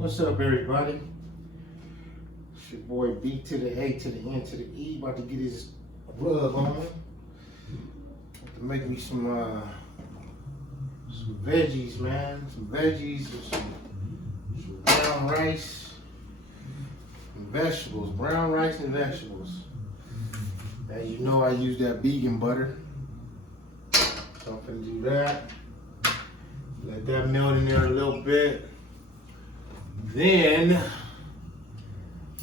What's up, everybody? It's your boy B to the A to the N to the E, about to get his rub on. To make me some veggies, man. Some veggies and some brown rice and vegetables. Brown rice and vegetables. As you know, I use that vegan butter. So I'm gonna do that. Let that melt in there a little bit. Then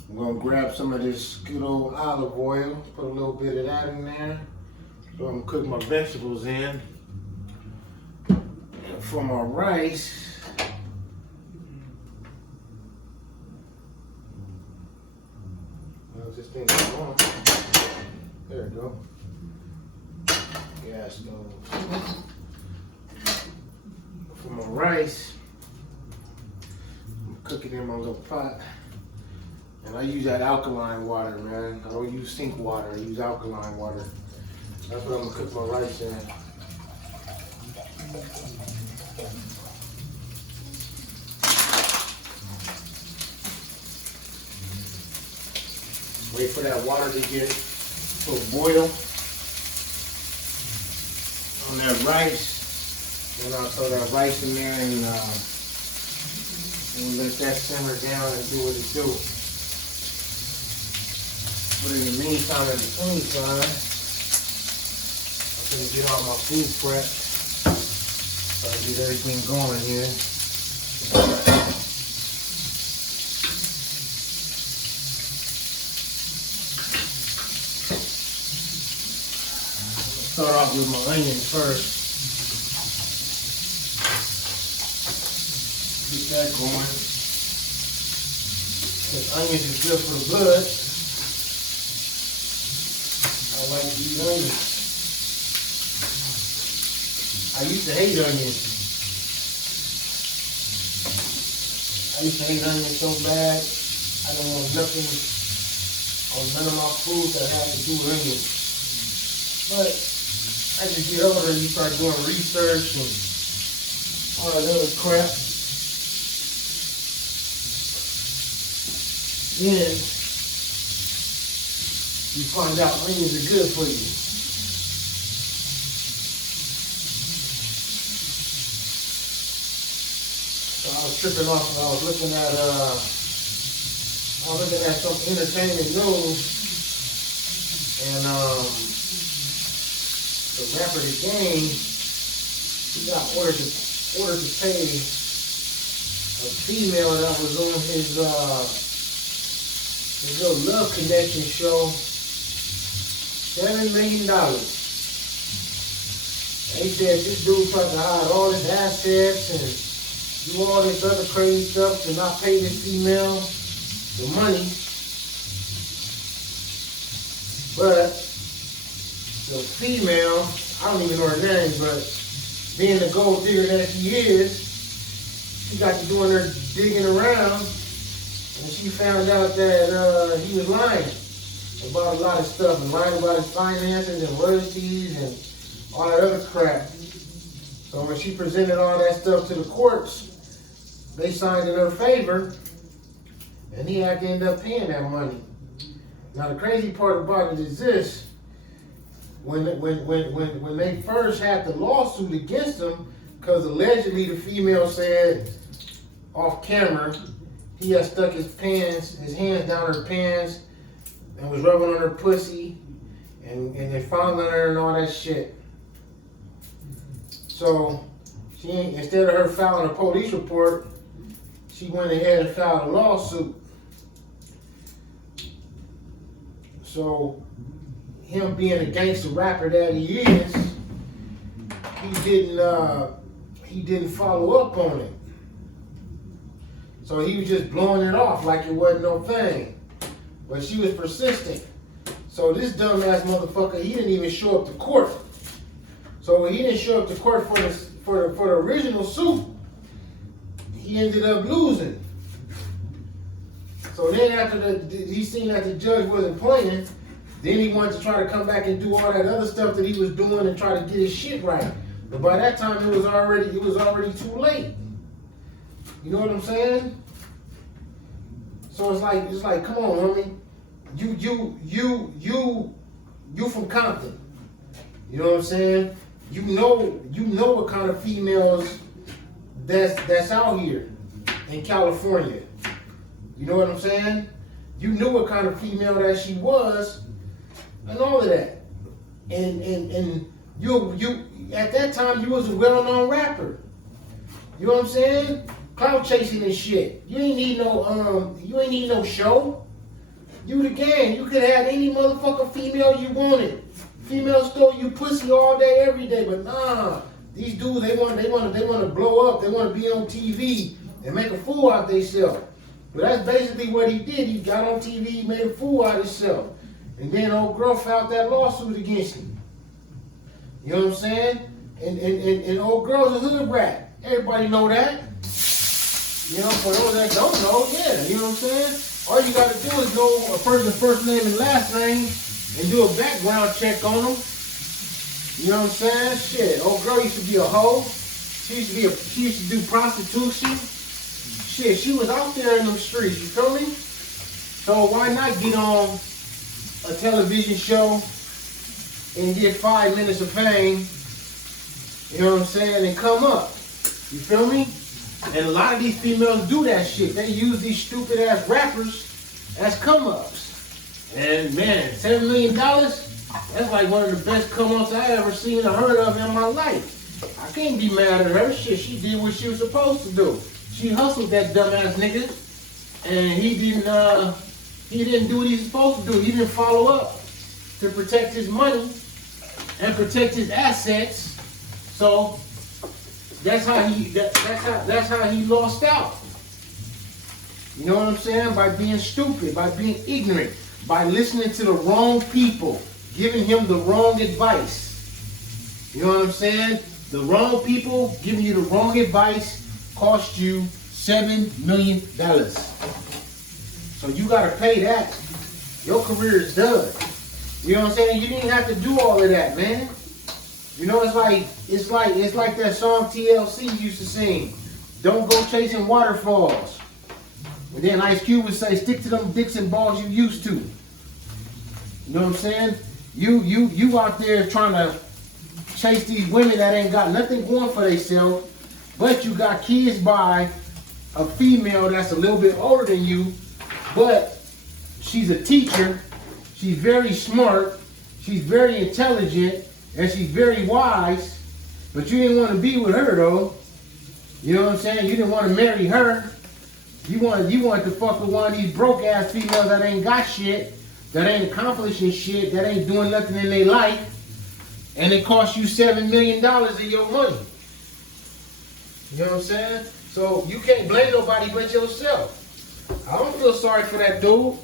I'm gonna grab some of this good old olive oil, put a little bit of that in there. So I'm gonna cook my vegetables in. And for my rice, how's this thing going on? There we go. Gas stove. For my rice, cook it in my little pot. And I use that alkaline water, man. I don't use sink water, I use alkaline water. That's what I'm gonna cook my rice in. Wait for that water to get to a boil on that rice. Then I'll throw that rice in there and we'll let that simmer down and do what it do. But in the meantime, at the same time, I'm gonna get all my food prepped. So I get everything going here. Start off with my onions first. Get that going. Because onions is good for the blood. I like to eat onions. I used to hate onions. I used to hate onions so bad. I don't want nothing on none of my food that had to do with onions. But as you get older, you start doing research and all that other crap. Then you find out onions are good for you. So I was tripping off and I was looking at some entertainment news, and the rapper The Game, he got ordered to pay a female that was on his little Love Connection show $7 million. They said this dude tried to hide all his assets and do all this other crazy stuff to not pay this female the money. But the female, I don't even know her name, but being the gold digger that she is, she got to doing her digging around. And she found out that he was lying about a lot of stuff and lying about his finances and royalties and all that other crap. So when she presented all that stuff to the courts, they signed in her favor and he had to end up paying that money. Now the crazy part about it is this: when they first had the lawsuit against him, because allegedly the female said off camera he had stuck his hands down her pants, and was rubbing on her pussy, and then fondling her and all that shit. So instead of her filing a police report, she went ahead and filed a lawsuit. So him being a gangster rapper that he is, he didn't follow up on it. So he was just blowing it off like it wasn't no thing. But she was persistent. So this dumbass motherfucker, he didn't even show up to court. So when he didn't show up to court for the original suit, he ended up losing. So then after he seen that the judge wasn't playing, then he wanted to try to come back and do all that other stuff that he was doing and try to get his shit right. But by that time it was already too late. You know what I'm saying? So it's like, come on, homie. You from Compton. You know what I'm saying? You know what kind of females that's out here in California. You know what I'm saying? You knew what kind of female that she was, and all of that. And you at that time you was a well-known rapper. You know what I'm saying? Clout chasing and shit. You ain't need no show. You the game. You could have any motherfucking female you wanted. Females stole you pussy all day, every day, but nah. These dudes, they want to blow up. They want to be on TV and make a fool out of themselves. But that's basically what he did. He got on TV, made a fool out of himself, and then old girl filed that lawsuit against him. You know what I'm saying? And old girl's a hood rat. Everybody know that. You know, for those that don't know, yeah. You know what I'm saying? All you got to do is know a person's first name and last name and do a background check on them. You know what I'm saying? Shit, old girl used to be a hoe. She used to do prostitution. Shit, she was out there in them streets, you feel me? So why not get on a television show and get 5 minutes of fame, you know what I'm saying, and come up. You feel me? And a lot of these females do that shit. They use these stupid ass rappers as come-ups. And man, $7 million, that's like one of the best come-ups I ever seen or heard of in my life. I can't be mad at her. Shit, she did what she was supposed to do. She hustled that dumbass nigga, and he didn't do what he was supposed to do. He didn't follow up to protect his money and protect his assets. So that's how he lost out. You know what I'm saying? By being stupid, by being ignorant, by listening to the wrong people, giving him the wrong advice. You know what I'm saying? The wrong people giving you the wrong advice cost you $7 million. So you gotta pay that. Your career is done. You know what I'm saying? You didn't have to do all of that, man. You know, it's like that song TLC used to sing. Don't go chasing waterfalls. And then Ice Cube would say, stick to them dicks and balls you used to. You know what I'm saying? You out there trying to chase these women that ain't got nothing going for themselves, but you got kids by a female that's a little bit older than you, but she's a teacher, she's very smart, she's very intelligent, and she's very wise, but you didn't want to be with her though. You know what I'm saying? You didn't want to marry her. You wanted to fuck with one of these broke ass females that ain't got shit, that ain't accomplishing shit, that ain't doing nothing in their life, and it cost you $7 million of your money. You know what I'm saying? So you can't blame nobody but yourself. I don't feel sorry for that dude.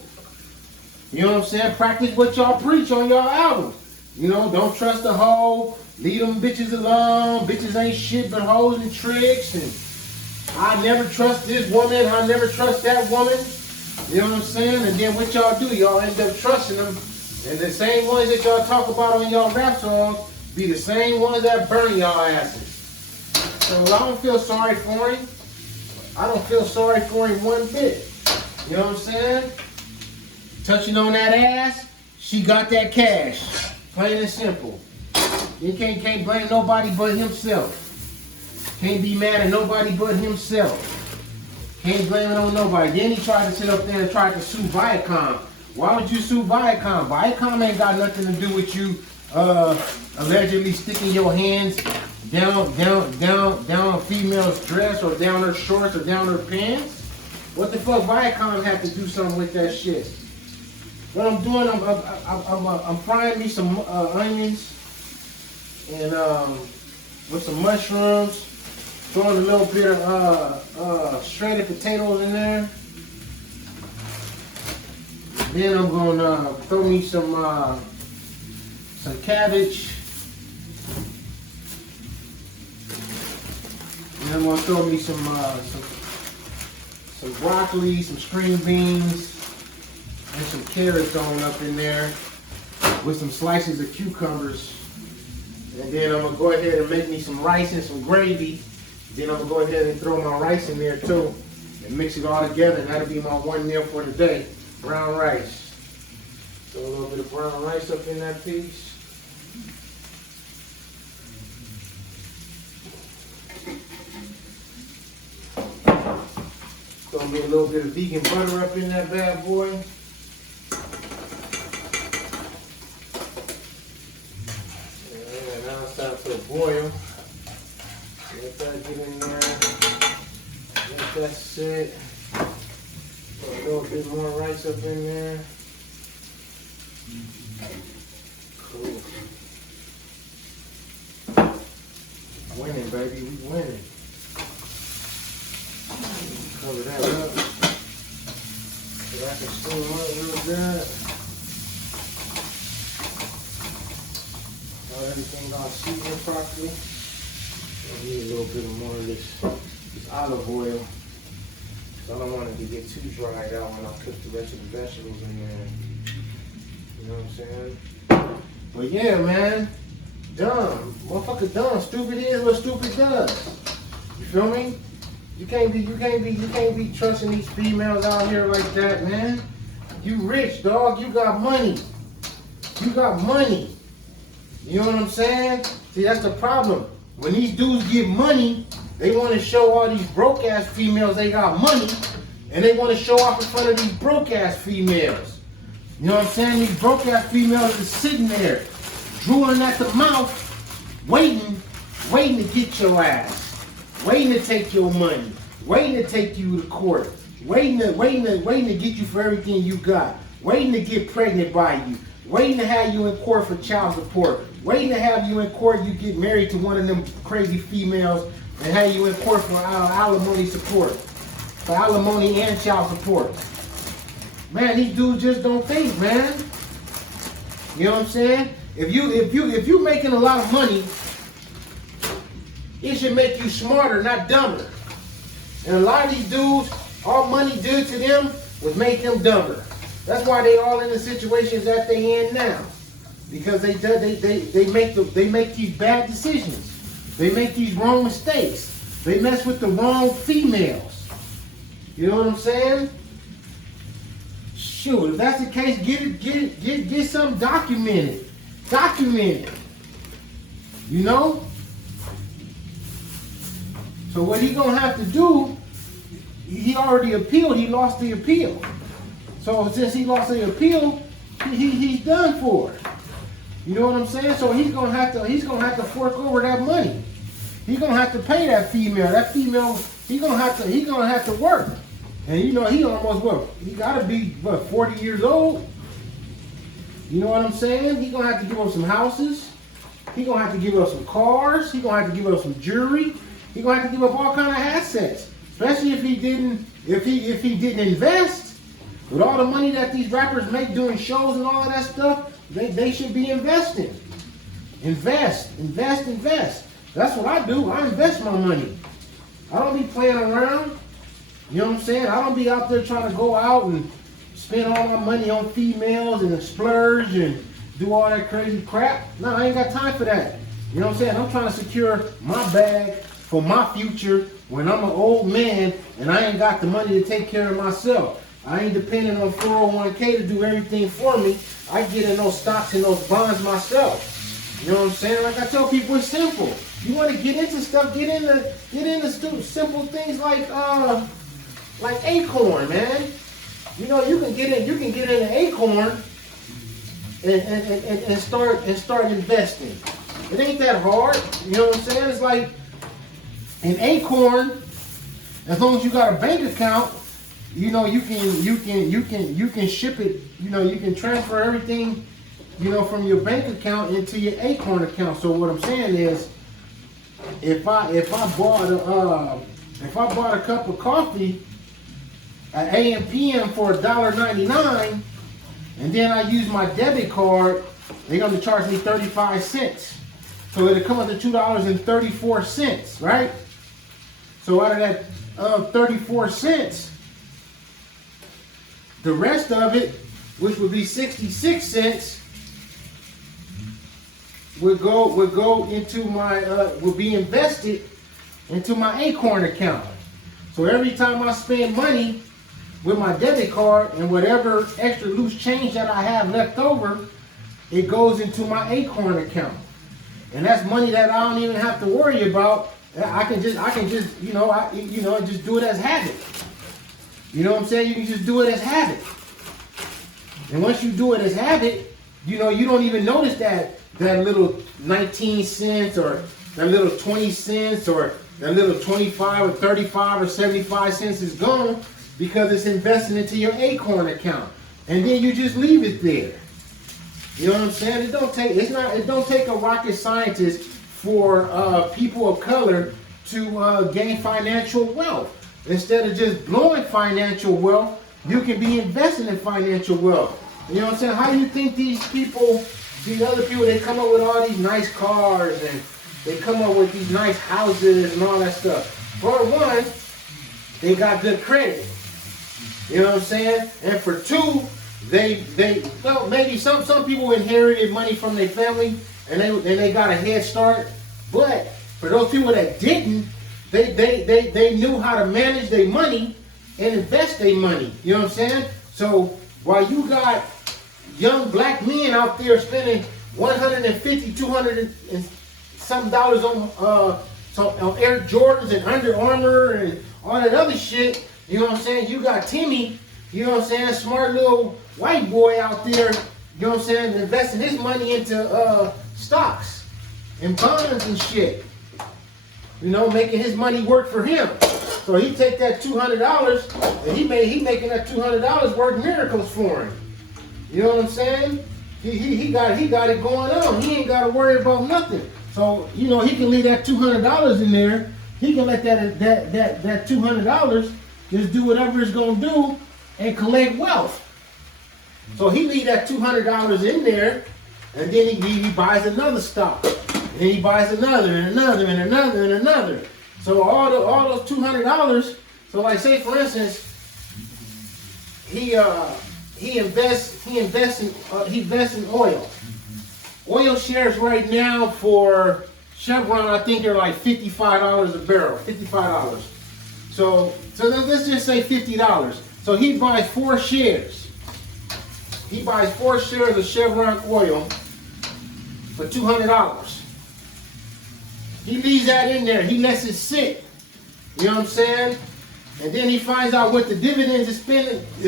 You know what I'm saying? Practice what y'all preach on y'all album. You know, don't trust a hoe. Leave them bitches alone. Bitches ain't shit but hoes and tricks. And I never trust this woman. I never trust that woman. You know what I'm saying? And then what y'all do, y'all end up trusting them. And the same ones that y'all talk about on y'all rap songs be the same ones that burn y'all asses. So I don't feel sorry for him. I don't feel sorry for him one bit. You know what I'm saying? Touching on that ass, she got that cash. Plain and simple. You can't blame nobody but himself. Can't be mad at nobody but himself. Can't blame it on nobody. Then he tried to sit up there and try to sue Viacom. Why would you sue Viacom? Viacom ain't got nothing to do with you allegedly sticking your hands down a female's dress or down her shorts or down her pants. What the fuck Viacom have to do something with that shit? What I'm doing, I'm frying me some onions and with some mushrooms, throwing a little bit of shredded potatoes in there. Then I'm gonna throw me some cabbage. And I'm gonna throw me some broccoli, some string beans, and some carrots thrown up in there with some slices of cucumbers. And then I'm gonna go ahead and make me some rice and some gravy. Then I'm gonna go ahead and throw my rice in there too. and mix it all together, and that'll be my one meal for the day. Brown rice. Throw a little bit of brown rice up in that piece. Throw me a little bit of vegan butter up in that bad boy. And now it's time for the boil. Let that get in there. Let that sit. Put a little bit more rice up in there. Cool. Winning, baby. We winning. Cover that up so I can steam up real good. Got everything all seasoned properly. I need a little bit more of this olive oil. So I don't want it to get too dried out when I cook the rest of the vegetables in there. You know what I'm saying? But yeah, man. Dumb. Motherfucker dumb. Stupid is what stupid does. You feel me? You can't be trusting these females out here like that, man. You rich, dog. You got money. You got money. You know what I'm saying? See, that's the problem. When these dudes get money, they want to show all these broke ass females they got money, and they want to show off in front of these broke ass females. You know what I'm saying? These broke ass females are sitting there, drooling at the mouth, waiting to get your ass. Waiting to take your money, waiting to take you to court, waiting to get you for everything you got, waiting to get pregnant by you, waiting to have you in court for child support, waiting to have you in court you get married to one of them crazy females and have you in court for alimony support, for alimony and child support. Man, these dudes just don't think, man. You know what I'm saying? If you making a lot of money, it should make you smarter, not dumber. And a lot of these dudes, all money did to them was make them dumber. That's why they all in the situations that they in now, because they make these bad decisions. They make these wrong mistakes. They mess with the wrong females. You know what I'm saying? Shoot, if that's the case, get something documented. Document it. You know? So what he gonna have to do, he already appealed, he lost the appeal. So since he lost the appeal, he's done for. You know what I'm saying? So he's gonna have to fork over that money. He's gonna have to pay that female. That female, he's gonna have to work. And you know, he almost he gotta be 40 years old. You know what I'm saying? He's gonna have to give up some houses. He's gonna have to give up some cars. He's gonna have to give up some jewelry. He's gonna have to give up all kind of assets, especially if he didn't invest. With all the money that these rappers make doing shows and all of that stuff, they should be investing. Invest. That's what I do. I invest my money. I don't be playing around. You know what I'm saying? I don't be out there trying to go out and spend all my money on females and splurge and do all that crazy crap. No, I ain't got time for that. You know what I'm saying? I'm trying to secure my bag for my future when I'm an old man and I ain't got the money to take care of myself. I ain't depending on 401k to do everything for me. I get in those stocks and those bonds myself. You know what I'm saying? Like I tell people, it's simple. You want to get into stuff, get into simple things like Acorn, man. You know, you can get into Acorn and start investing. It ain't that hard. You know what I'm saying? It's like an Acorn, as long as you got a bank account, you know, you can ship it, you know, you can transfer everything, you know, from your bank account into your Acorn account. So what I'm saying is, if I bought a cup of coffee at AM PM for $1.99, and then I use my debit card, they're gonna charge me 35 cents. So it'll come up to $2.34, right? So out of that 34 cents, the rest of it, which would be 66 cents, would be invested into my Acorn account. So every time I spend money with my debit card and whatever extra loose change that I have left over, it goes into my Acorn account. And that's money that I don't even have to worry about. I can just, just do it as habit. You know what I'm saying? You can just do it as habit. And once you do it as habit, you don't even notice that little 19 cents or that little 20 cents or that little 25 or 35 or 75 cents is gone because it's invested into your Acorn account. And then you just leave it there. You know what I'm saying? It don't take a rocket scientist for people of color to gain financial wealth. Instead of just blowing financial wealth, you can be investing in financial wealth. You know what I'm saying? How do you think these other people, they come up with all these nice cars and they come up with these nice houses and all that stuff? For one, they got good credit. You know what I'm saying? And for two, maybe some people inherited money from their family and they got a head start. But for those people that didn't, they knew how to manage their money and invest their money. You know what I'm saying? So while you got young black men out there spending $150, $200 and some dollars on Air Jordans and Under Armour and all that other shit, you know what I'm saying? You got Timmy, you know what I'm saying, smart little white boy out there, you know what I'm saying, investing his money into stocks and bonds and shit. You know, making his money work for him. So he take that $200 and he making that $200 work miracles for him. You know what I'm saying? He got it going on. He ain't got to worry about nothing. So he can leave that $200 in there. He can let that $200 just do whatever it's gonna do and collect wealth. So he leave that $200 in there, and then he buys another stock. And then he buys another and another and another and another. So all those $200. So like say for instance, he invests in oil. Oil shares right now for Chevron, I think they're like $55 a barrel. $55. So let's just say $50. So he buys 4 shares. He buys 4 shares of Chevron oil for $200. He leaves that in there. He lets it sit. You know what I'm saying? And then he finds out what the dividends is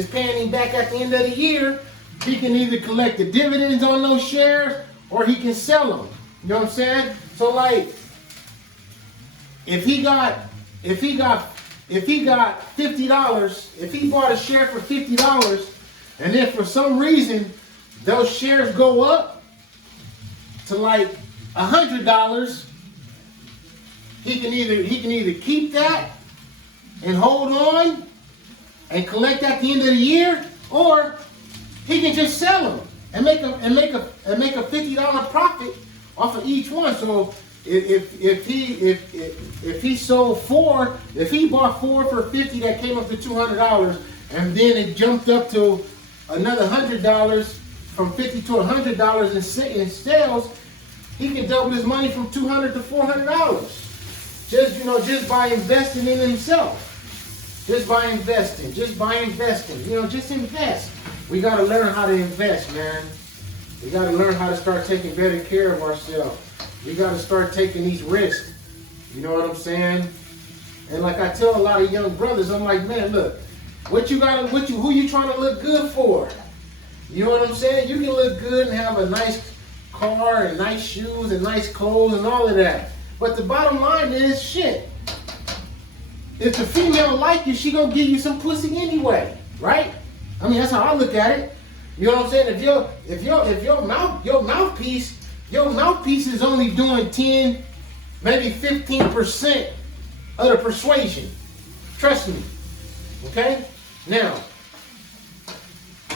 paying him back at the end of the year. He can either collect the dividends on those shares or he can sell them. You know what I'm saying? So like, if he got $50, if he bought a share for $50, and then for some reason those shares go up to like $100, he can either keep that and hold on and collect at the end of the year, or he can just sell them and make a $50 profit off of each one. So if he sold 4, if he bought 4 for $50 that came up to $200, and then it jumped up to another $100 from $50 to $100 in sales, he can double his money from $200 to $400. Just by investing in himself. Just by investing. Just invest. We got to learn how to invest, man. We got to learn how to start taking better care of ourselves. We got to start taking these risks. You know what I'm saying? And like I tell a lot of young brothers, I'm like, man, look, who you trying to look good for? You know what I'm saying? You can look good and have a nice car and nice shoes and nice clothes and all of that. But the bottom line is, shit, if the female like you, she gonna give you some pussy anyway, right? I mean, that's how I look at it. You know what I'm saying? If your mouthpiece is only doing 10, maybe 15% of the persuasion. Trust me. Okay? Now,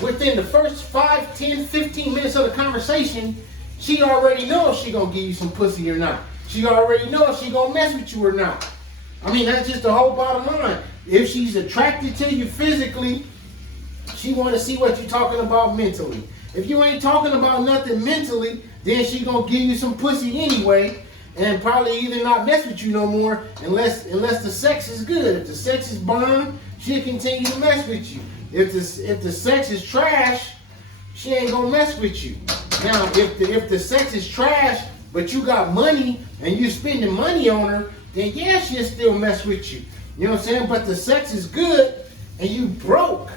within the first 5, 10, 15 minutes of the conversation, she already knows if she gonna give you some pussy or not. She already knows if she gonna mess with you or not. I mean, that's just the whole bottom line. If she's attracted to you physically, she want to see what you're talking about mentally. If you ain't talking about nothing mentally, then she gonna give you some pussy anyway. and probably either not mess with you no more unless the sex is good. If the sex is bomb, she'll continue to mess with you. If the sex is trash, she ain't gonna mess with you. Now, if the sex is trash, but you got money and you spending money on her, then yeah, she'll still mess with you. You know what I'm saying? But the sex is good and you broke,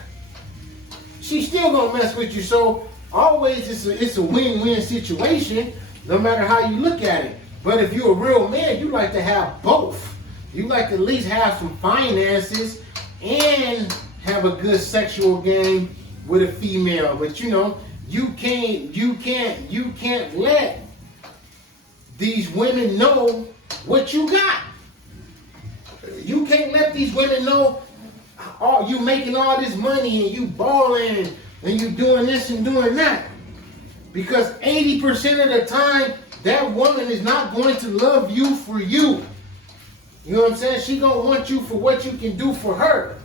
she's still gonna mess with you. So always it's a win-win situation, no matter how you look at it. But if you're a real man, you like to have both. You like to at least have some finances and have a good sexual game with a female. But you know, you can't let these women know what you got. You can't let these women know, oh, you making all this money and you balling and you doing this and doing that. Because 80% of the time, that woman is not going to love you for you. You know what I'm saying? She gonna want you for what you can do for her.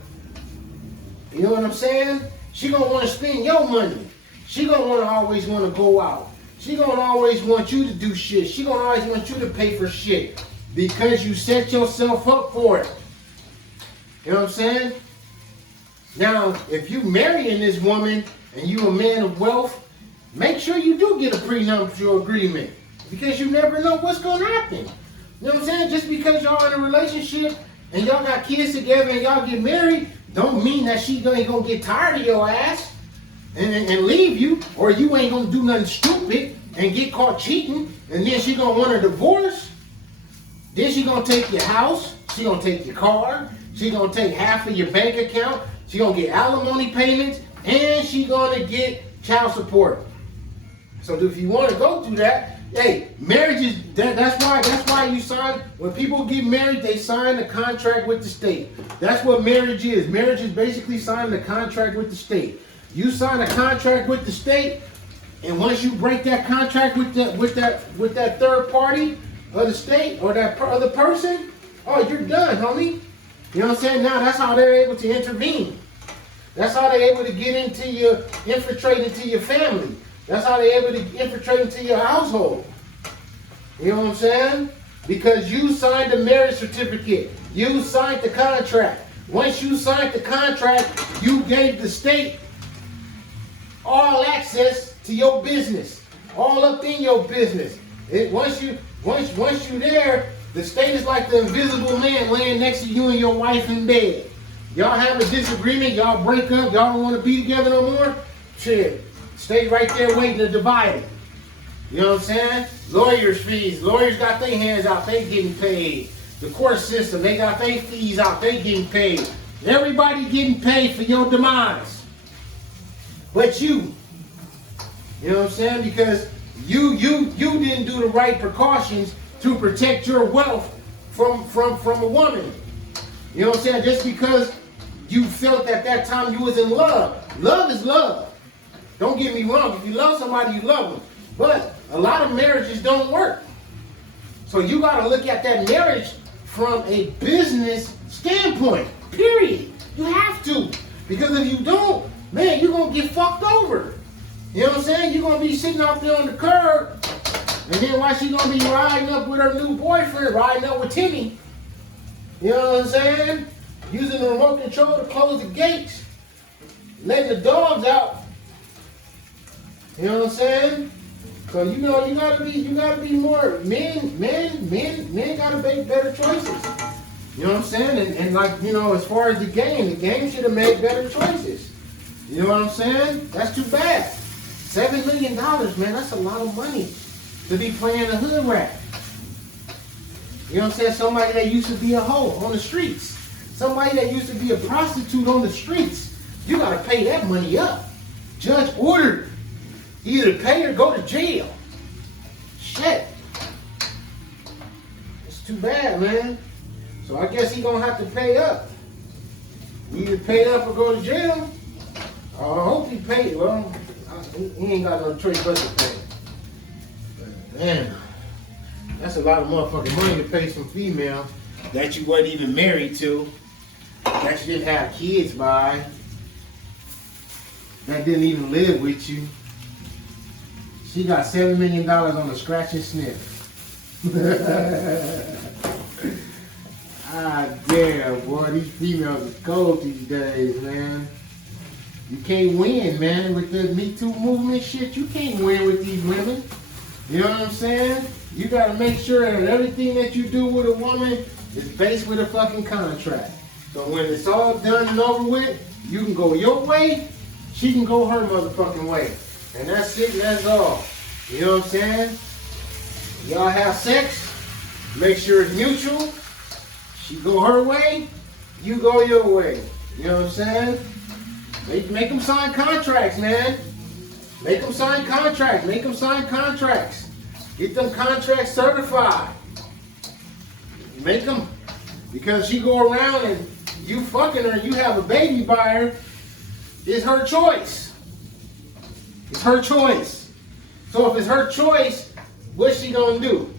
You know what I'm saying? She gonna want to spend your money. She gonna always want to go out. She gonna always want you to do shit. She gonna always want you to pay for shit because you set yourself up for it. You know what I'm saying? Now, if you marrying this woman and you a man of wealth, make sure you do get a prenuptial agreement, because you never know what's gonna happen. You know what I'm saying? Just because y'all in a relationship and y'all got kids together and y'all get married, don't mean that she ain't gonna get tired of your ass and leave you, or you ain't gonna do nothing stupid and get caught cheating, and then she gonna want a divorce. Then she gonna take your house, she gonna take your car, she gonna take half of your bank account, she gonna get alimony payments, and she gonna get child support. So if you want to go through that, hey, marriage is that's why you sign. When people get married, they sign a contract with the state. That's what marriage is. Marriage is basically signing a contract with the state. You sign a contract with the state, and once you break that contract with that third party of the state or that other person, oh, you're done, homie. You know what I'm saying? Now that's how they're able to intervene. That's how they're able to get into infiltrate into your family. That's how they're able to infiltrate into your household. You know what I'm saying? Because you signed the marriage certificate. You signed the contract. Once you signed the contract, you gave the state all access to your business, all up in your business. Once you there, the state is like the invisible man laying next to you and your wife in bed. Y'all have a disagreement, y'all break up, y'all don't want to be together no more. Shit, stay right there waiting to divide it. You know what I'm saying? Lawyers' fees. Lawyers got their hands out, they getting paid. The court system, they got their fees out, they getting paid. Everybody getting paid for your demise. But you know what I'm saying? Because you didn't do the right precautions to protect your wealth from a woman. You know what I'm saying? Just because you felt at that time you was in love. Love is love. Don't get me wrong. If you love somebody, you love them. But a lot of marriages don't work. So you got to look at that marriage from a business standpoint. Period. You have to. Because if you don't, man, you're going to get fucked over. You know what I'm saying? You're going to be sitting out there on the curb, and then while she's going to be riding up with her new boyfriend, riding up with Timmy, you know what I'm saying? Using the remote control to close the gates, letting the dogs out. You know what I'm saying? So you know you gotta be more men gotta make better choices. You know what I'm saying? And like, you know, as far as the game should have made better choices. You know what I'm saying? That's too bad. $7 million, man, that's a lot of money to be playing a hood rat. You know what I'm saying? Somebody that used to be a hoe on the streets. Somebody that used to be a prostitute on the streets. You gotta pay that money up. Judge ordered. Either pay or go to jail. Shit. It's too bad, man. So I guess he gonna have to pay up. Either pay up or go to jail. I hope he paid. Well, he ain't got no choice but to pay. But, man, that's a lot of motherfucking money to pay some female that you wasn't even married to, that you didn't have kids by, that didn't even live with you. She got $7 million on a scratch and sniff. Ah, damn, boy, these females are cold these days, man. You can't win, man, with the Me Too movement shit. You can't win with these women. You know what I'm saying? You gotta make sure that everything that you do with a woman is based with a fucking contract. So when it's all done and over with, you can go your way, she can go her motherfucking way. And that's it and that's all. You know what I'm saying? Y'all have sex, make sure it's mutual. She go her way, you go your way. You know what I'm saying? Make them sign contracts, man. Make them sign contracts. Make them sign contracts. Get them contracts certified. Make them. Because she go around and you fucking her and you have a baby by her, it's her choice. It's her choice. So if it's her choice, what's she gonna do?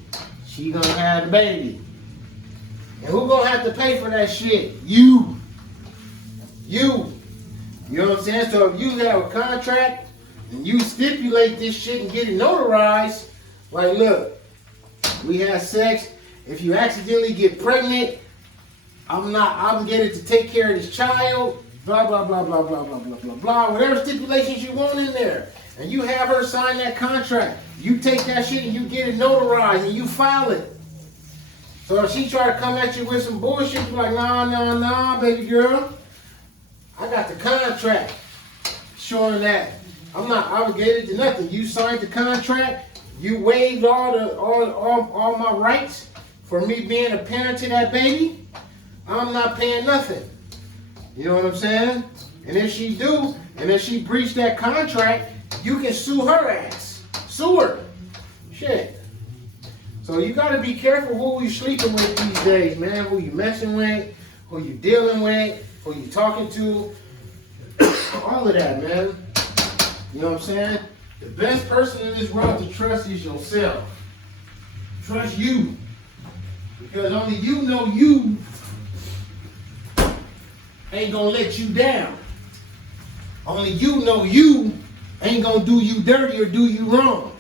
She gonna have the baby. And who gonna have to pay for that shit? You. You. You know what I'm saying? So if you have a contract and you stipulate this shit and get it notarized, like look, we have sex. If you accidentally get pregnant, I'm not obligated to take care of this child, blah, blah, blah, blah, blah, blah, blah, blah, blah, whatever stipulations you want in there. And you have her sign that contract. You take that shit and you get it notarized and you file it. So if she try to come at you with some bullshit, you're like, nah, baby girl. I got the contract showing that I'm not obligated to nothing. You signed the contract. You waived all my rights for me being a parent to that baby. I'm not paying nothing. You know what I'm saying? And if she do, and if she breached that contract, you can sue her ass. Sue her. Shit. So you got to be careful who you sleeping with these days, man. Who you messing with, who you dealing with, who you talking to. All of that, man. You know what I'm saying? The best person in this world to trust is yourself. Trust you. Because only you know you ain't gonna let you down. Only you know you ain't gonna do you dirty or do you wrong.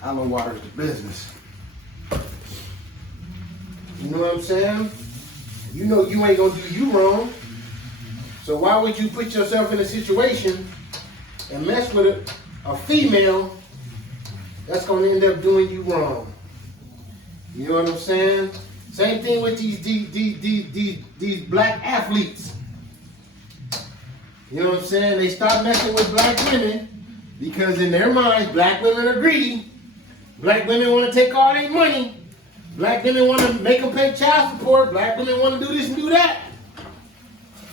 Hollow water's the business. You know what I'm saying? You know you ain't gonna do you wrong. So why would you put yourself in a situation and mess with a female that's gonna end up doing you wrong? You know what I'm saying? Same thing with these black athletes. You know what I'm saying? They stop messing with black women because in their minds, black women are greedy. Black women want to take all their money. Black women want to make them pay child support. Black women want to do this and do that.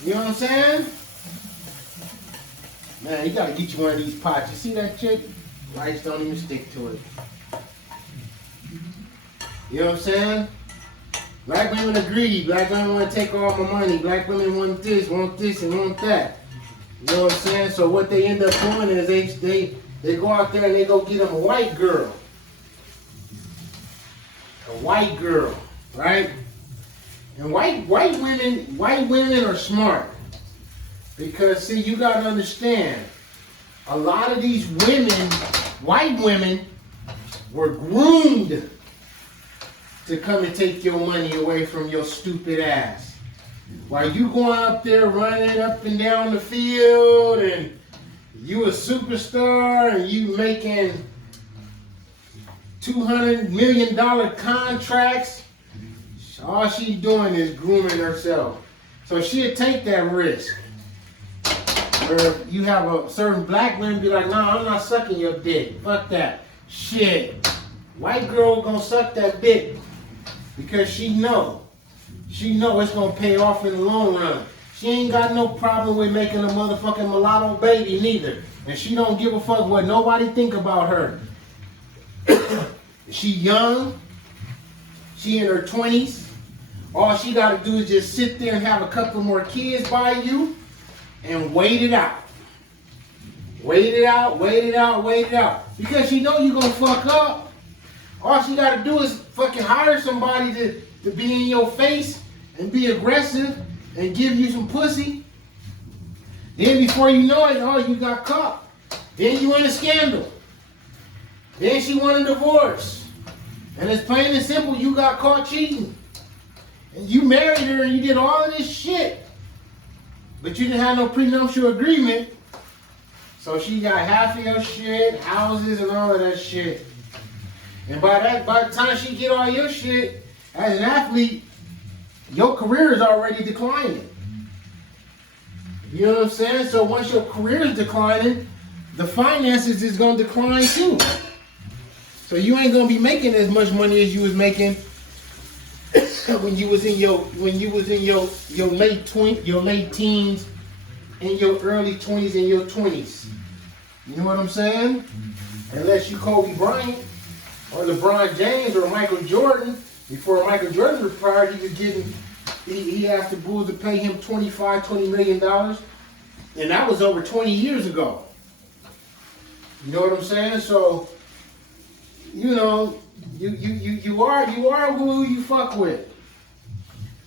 You know what I'm saying? Man, you got to get you one of these pots. You see that chick? Rice don't even stick to it. You know what I'm saying? Black women are greedy. Black women want to take all my money. Black women want this, and want that. You know what I'm saying? So what they end up doing is they go out there and they go get them a white girl. A white girl, right? And white women are smart. Because see, you gotta understand, a lot of these women, white women, were groomed to come and take your money away from your stupid ass. While you going up there running up and down the field and you a superstar and you making $200 million contracts, all she's doing is grooming herself. So she'll take that risk. Where you have a certain black woman be like, nah, I'm not sucking your dick. Fuck that. Shit. White girl gonna suck that dick because she know it's gonna pay off in the long run. She ain't got no problem with making a motherfucking mulatto baby neither. And she don't give a fuck what nobody think about her. She young. She in her 20s. All she gotta do is just sit there and have a couple more kids by you and wait it out. Wait it out, wait it out, wait it out. Because she know you gonna fuck up. All she gotta do is fucking hire somebody to be in your face and be aggressive and give you some pussy. Then before you know it, oh, you got caught. Then you in a scandal. Then she won a divorce. And it's plain and simple, you got caught cheating. And you married her and you did all of this shit. But you didn't have no prenuptial agreement. So she got half of your shit, houses and all of that shit. And by the time she get all your shit, as an athlete, your career is already declining. You know what I'm saying? So once your career is declining, the finances is gonna decline too. So you ain't gonna be making as much money as you was making when you was in your late teens, in your early 20s and your 20s. You know what I'm saying? Unless you Kobe Bryant or LeBron James or Michael Jordan. Before Michael Jordan retired, he was getting, he asked the Bulls to pay him $20 million. And that was over 20 years ago. You know what I'm saying? So, you know, you are who you fuck with.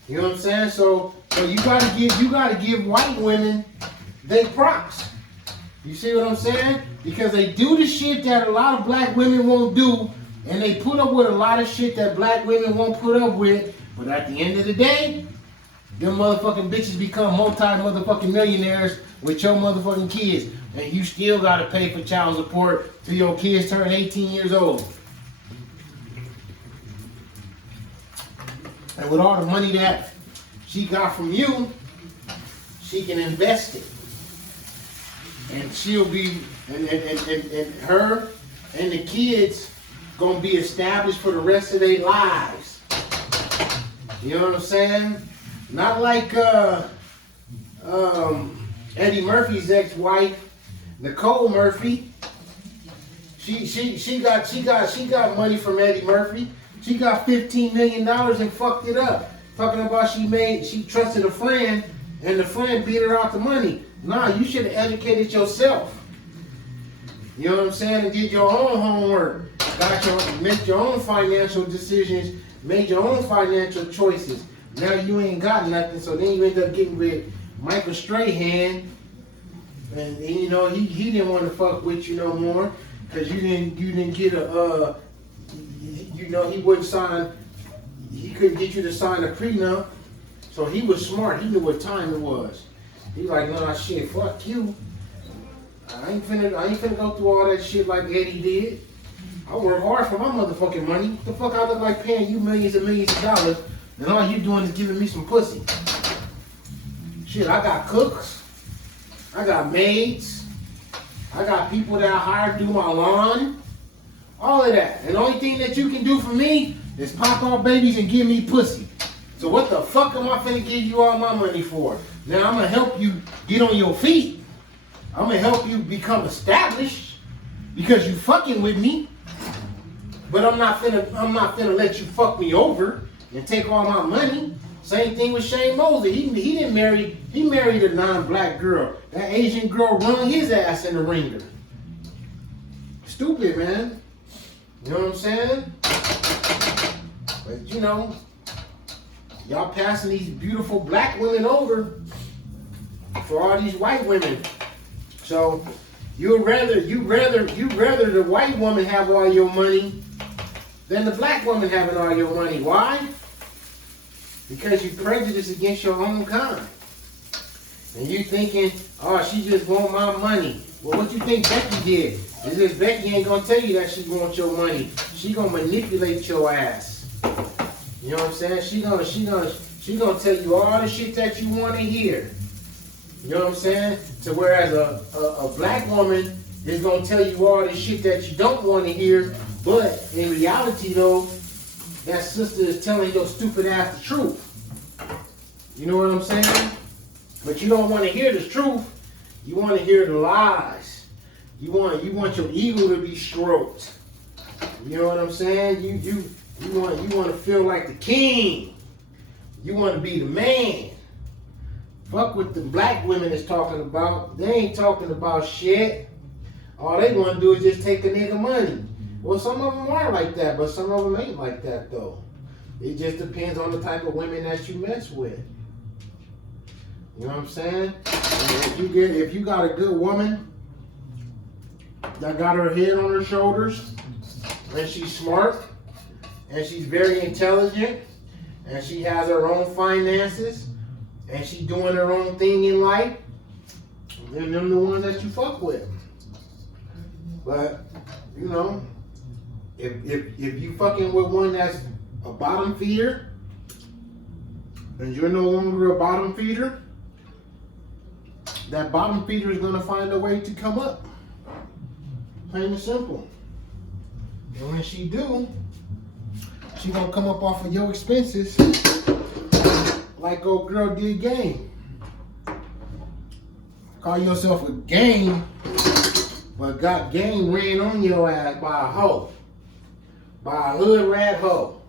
You know what I'm saying? So you gotta give white women they props. You see what I'm saying? Because they do the shit that a lot of black women won't do, and they put up with a lot of shit that black women won't put up with. But at the end of the day, them motherfucking bitches become multi-motherfucking millionaires with your motherfucking kids. And you still gotta pay for child support till your kids turn 18 years old. And with all the money that she got from you, she can invest it. And she'll be, and her and the kids gonna be established for the rest of their lives. You know what I'm saying? Not like Eddie Murphy's ex-wife, Nicole Murphy. She got money from Eddie Murphy. She got $15 million and fucked it up. Talking about she trusted a friend and the friend beat her out the money. Nah, you should have educated yourself. You know what I'm saying? And did your own homework. Make your own financial decisions. Made your own financial choices. Now you ain't got nothing, so then you end up getting with Michael Strahan. And you know, he didn't want to fuck with you no more. Cause you didn't get a you know, he wouldn't sign, he couldn't get you to sign a prenup. So he was smart, he knew what time it was. He like, nah, shit, fuck you. I ain't finna go through all that shit like Eddie did. I work hard for my motherfucking money. What the fuck I look like paying you millions and millions of dollars, and all you doing is giving me some pussy? Shit, I got cooks. I got maids. I got people that I hire to do my lawn. All of that. And the only thing that you can do for me is pop out babies and give me pussy. So what the fuck am I finna give you all my money for? Now I'm gonna help you get on your feet. I'm gonna help you become established because you fucking with me. But I'm not finna let you fuck me over and take all my money. Same thing with Shane Mosley. He married a non-black girl. That Asian girl run his ass in the ringer. Stupid, man. You know what I'm saying? But you know, y'all passing these beautiful black women over for all these white women. So you'd rather the white woman have all your money than the black woman having all your money. Why? Because you prejudice against your own kind. And you thinking, oh, she just want my money. Well, what you think Becky did? Is this Becky ain't gonna tell you that she wants your money. She gonna manipulate your ass. You know what I'm saying? She gonna tell you all the shit that you want to hear. You know what I'm saying? So whereas a black woman is gonna tell you all the shit that you don't want to hear, but in reality though, that sister is telling your stupid ass the truth. You know what I'm saying? But you don't want to hear the truth. You want to hear the lies. You want your ego to be stroked. You know what I'm saying? You want to feel like the king. You want to be the man. Fuck what the black women is talking about. They ain't talking about shit. All they want to do is just take a nigga money. Well, some of them are like that, but some of them ain't like that though. It just depends on the type of women that you mess with. You know what I'm saying? And if you got a good woman that got her head on her shoulders, and she's smart, and she's very intelligent, and she has her own finances, and she's doing her own thing in life, then them the ones that you fuck with. But, you know, if you fucking with one that's a bottom feeder, and you're no longer a bottom feeder, that bottom feeder is gonna find a way to come up. Plain and simple. And when she do, she gonna come up off of your expenses like old girl did Game. Call yourself a game, but got game ran on your ass by a hoe. By a hood rat hoe.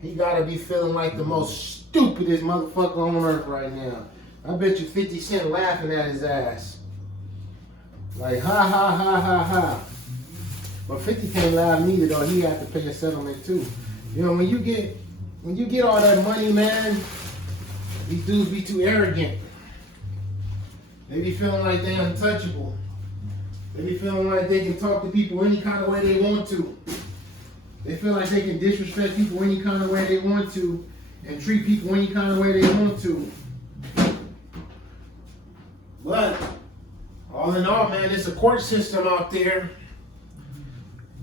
He gotta be feeling like the most stupidest motherfucker on earth right now. I bet you 50 Cent laughing at his ass. Like, ha ha ha ha ha. But 50 can't laugh neither though. He had to pay a settlement too. You know, when you get all that money, man, these dudes be too arrogant. They be feeling like they untouchable. They be feeling like they can talk to people any kind of way they want to. They feel like they can disrespect people any kind of way they want to and treat people any kind of way they want to. But all in all, man, it's a court system out there.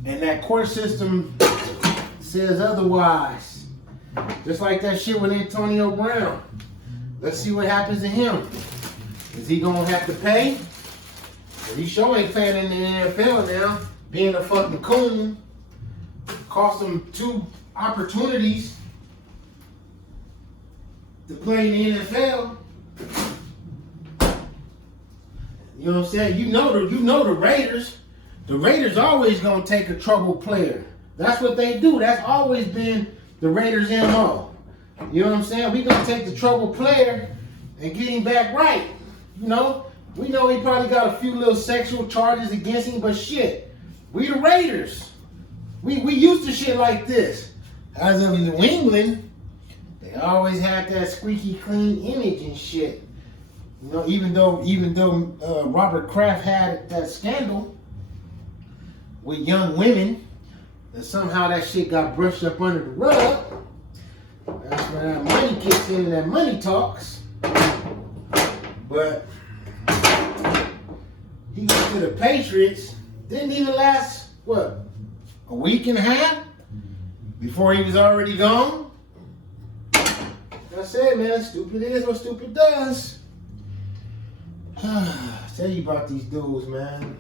And that court system says otherwise. Just like that shit with Antonio Brown. Let's see what happens to him. Is he gonna have to pay? He sure ain't playing in the NFL now. Being a fucking coon. Cost him 2 opportunities to play in the NFL. You know what I'm saying? You know the Raiders. The Raiders always gonna take a troubled player. That's what they do. That's always been the Raiders' MO. You know what I'm saying? We gonna take the troubled player and get him back right. You know? We know he probably got a few little sexual charges against him, but shit, we the Raiders. We used to shit like this. As of New England, they always had that squeaky clean image and shit. You know, even though Robert Kraft had that scandal with young women, and somehow that shit got brushed up under the rug. That's when that money kicks in and that money talks. But he went to the Patriots, didn't even last, what, a week and a half before he was already gone. Like I said, man, stupid is what stupid does. Tell you about these dudes, man.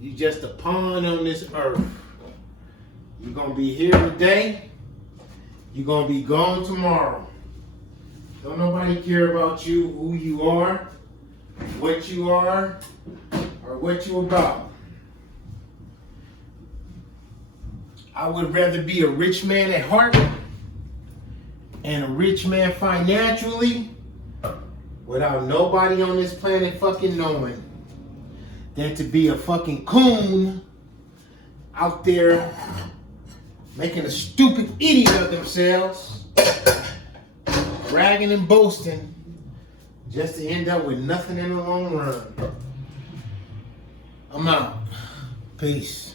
You just a pawn on this earth. You're gonna be here today. You're gonna be gone tomorrow. Don't nobody care about you, who you are, what you are, or what you about. I would rather be a rich man at heart and a rich man financially without nobody on this planet fucking knowing than to be a fucking coon out there making a stupid idiot of themselves, bragging and boasting, just to end up with nothing in the long run. I'm out. Peace.